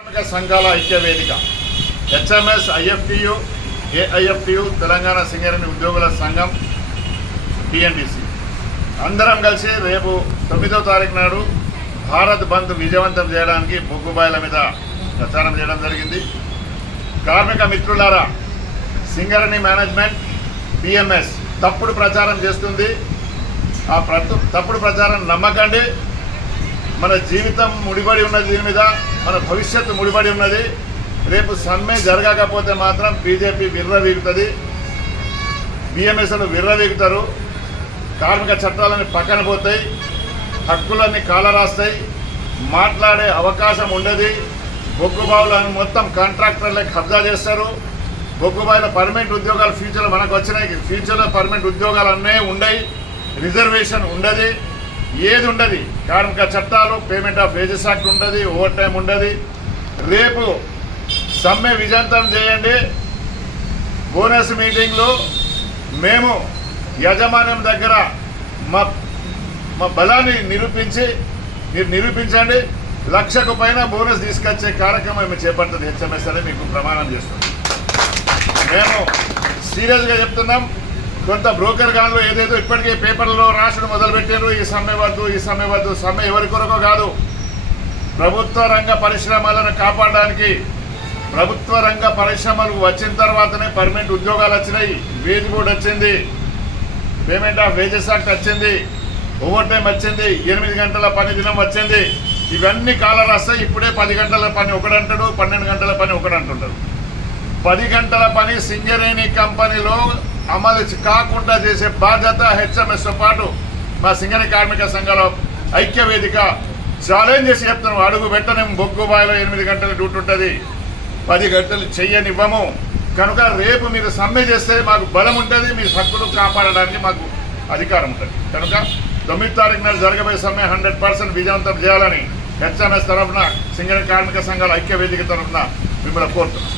కార్మిక సంఘాల ఐక్య వేదిక HMS IFTU AIFTU Telangana Singareni ఉద్యోగుల సంఘం టిఎన్డిసి అందరం కలిసి రేపు 9వ తారీఖు నాడు భారత్ బంద్ విజయవంతం చేయడానికి బొగ్గుబాయిల మీద ప్రచారం చేయడం జరిగింది. కార్మిక మిత్రులారా, సింగరేణి మేనేజ్మెంట్ పిఎంఎస్ తప్పుడు ప్రచారం చేస్తుంది. ఆ తప్పుడు ప్రచారం నమ్మకండి. మన జీవితం ముడిపడి ఉన్నది, దీని మీద మన భవిష్యత్తు ముడిపడి ఉన్నది. రేపు సమ్మె జరగకపోతే మాత్రం బీజేపీ విర్రవీగుతుంది, బిఎంఎస్లు విర్రవీగుతారు, కార్మిక చట్టాలని పక్కన పోతాయి, హక్కులన్నీ కాలరాస్తాయి, మాట్లాడే అవకాశం ఉండదు. బొగ్గుబావులను మొత్తం కాంట్రాక్టర్లే కబ్జా చేస్తారు. బొగ్గుబావుల పర్మనెంట్ ఉద్యోగాలు ఫ్యూచర్లో మనకు వచ్చినాయి. ఫ్యూచర్లో పర్మనెంట్ ఉద్యోగాలు అన్నీ ఉండయి, రిజర్వేషన్ ఉండదు, ఏది ఉండదు. కార్మిక చట్టాలు, పేమెంట్ ఆఫ్ వేజెస్ యాక్ట్ ఉండదు, ఓవర్ టైం ఉండదు. రేపు సమ్మె విజయవంతం చేయండి. బోనస్ మీటింగ్లో మేము యాజమాన్యం దగ్గర మా బలాన్ని నిరూపించండి. 1,00,000కు పైన బోనస్ తీసుకొచ్చే కార్యక్రమం మేము చేపడుతుంది హెచ్ఎంఎస్ అని మీకు ప్రమాణం చేస్తున్నాం. మేము సీరియస్గా చెప్తున్నాం. కొంత బ్రోకర్ గాన్లు ఏదేదో ఇప్పటికే పేపర్లలో రాసడం మొదలుపెట్టారు, ఈ సమ్మె వద్దు, ఈ సమ్మె వద్దు. సమ్మె ఎవరి కొరకో కాదు, ప్రభుత్వ రంగ పరిశ్రమలను కాపాడడానికి. ప్రభుత్వ రంగ పరిశ్రమలు వచ్చిన తర్వాతనే పర్మనెంట్ ఉద్యోగాలు వచ్చినాయి, వేజ్ బోర్డు వచ్చింది, పేమెంట్ ఆఫ్ వేజెస్ యాక్ట్ వచ్చింది, ఓవర్ టైం వచ్చింది, 8 గంటల పని దినం వచ్చింది. ఇవన్నీ కాలరాస్తాయి. ఇప్పుడే 10 గంటల పని ఒకడంటాడు, 12 గంటల పని ఒకడంటుంటాడు. 10 గంటల పని సింగరేణి కంపెనీలో అమలు కాకుండా చేసే బాధ్యత హెచ్ఎంఎస్తో పాటు మా సింగరేణి కార్మిక సంఘాల ఐక్య వేదిక ఛాలెంజ్ చేసి చెప్తున్నాం. అడుగు పెట్టనేమో బొగ్గుబాయిలో 8 గంటల డ్యూటీ ఉంటుంది, 10 గంటలు చెయ్యనివ్వము. కనుక రేపు మీరు సమ్మె చేస్తే మాకు బలం ఉంటుంది, మీ హక్కులు కాపాడడానికి మాకు అధికారం ఉంటుంది. కనుక 9వ తారీఖు నాడు జరగబోయే సమ్మె 100% విజయవంతం చేయాలని హెచ్ఎంఎస్ తరఫున సింగరేణి కార్మిక సంఘాల ఐక్య వేదిక తరఫున మిమ్మల్ని కోరుతున్నాం.